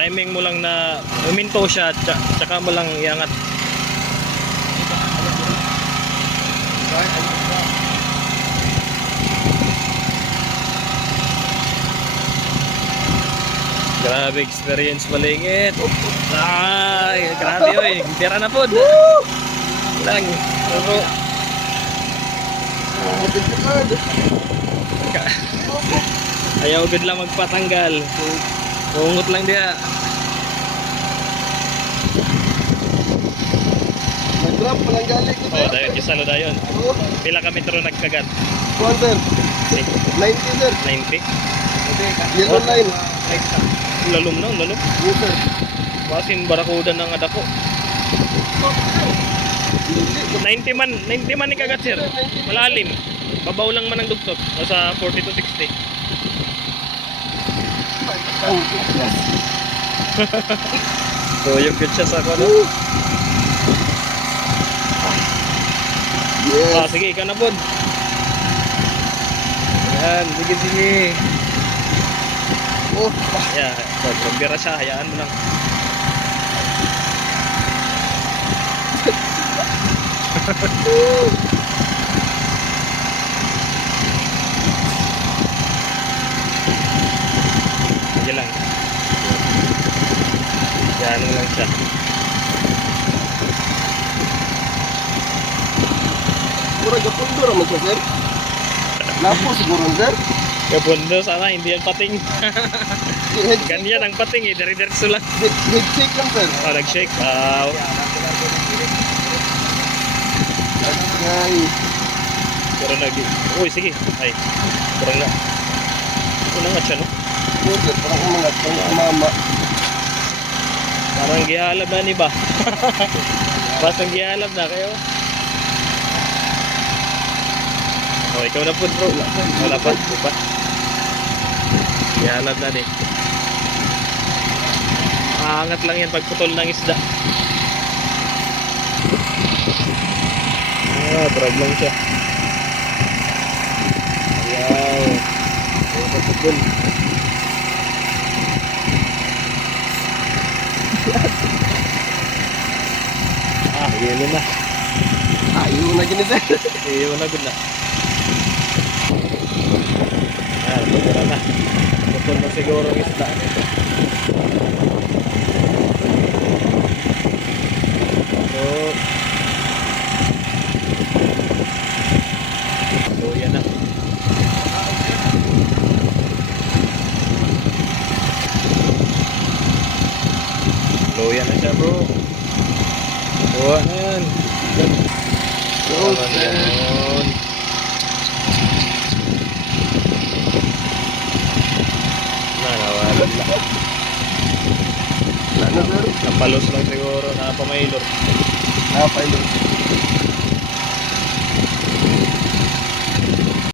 Timing mo lang na uminto siya, tsaka mo lang iangat. Grabe experience malingit. Ay, grabe oy. Tira na pod. Lang. Pero ayaw gud lang magpatanggal. Bungot lang dia. Nag-drop pa lang galing ko. Oh, dayon kisalo dayon. Pila ka metro nagkagat? Kuwan sir. 90 sir. 90. Yellow line. Lalom na, lalom. Yes sir. Basin barakuda ng adako. 90 man ni kagat sir. Malalim. Babaw lang man ang dugtot. Nasa 40 to 60. So yung good siya sa ako, no? Yes. Ah, sige, ikaw na pod. Yan, sige. Oh. Yeah, pagbira siya, hayaan mo lang. Sige lang. Hayaan mo lang siya. Mura gapundo raman siya sir. Lapo siguro sir. Kapundo, sana hindi yan pating. Head Ganyan ang pating eh, dari-diretso lang. shake lang sir. Oh, nag-shake. Ay. Pero uy, sige. Ay, kurang na. Kurang nga siya, no? Oh sir, parang umangat. Parang umama. Parang gihalab na ni ba? Basta gihalab na kayo. Oh, ikaw na po bro. Wala pa, di ba? Gihalab na ni. Aangat lang yan pagputol ng isda. Ah, drag lang siya. Ayaw. Ayaw matugol. Ah, yelo na. Ayaw na gini sir. Yelo na gud na. Ah, pagkara na. Putol na siguro ang isda. So yan na. Loyan na siya bro. Buwa na yan. Oh Tama na sir. yun. Nawala lang. Wala na sir. Napalos lang siguro. Napamailor. Napay lang.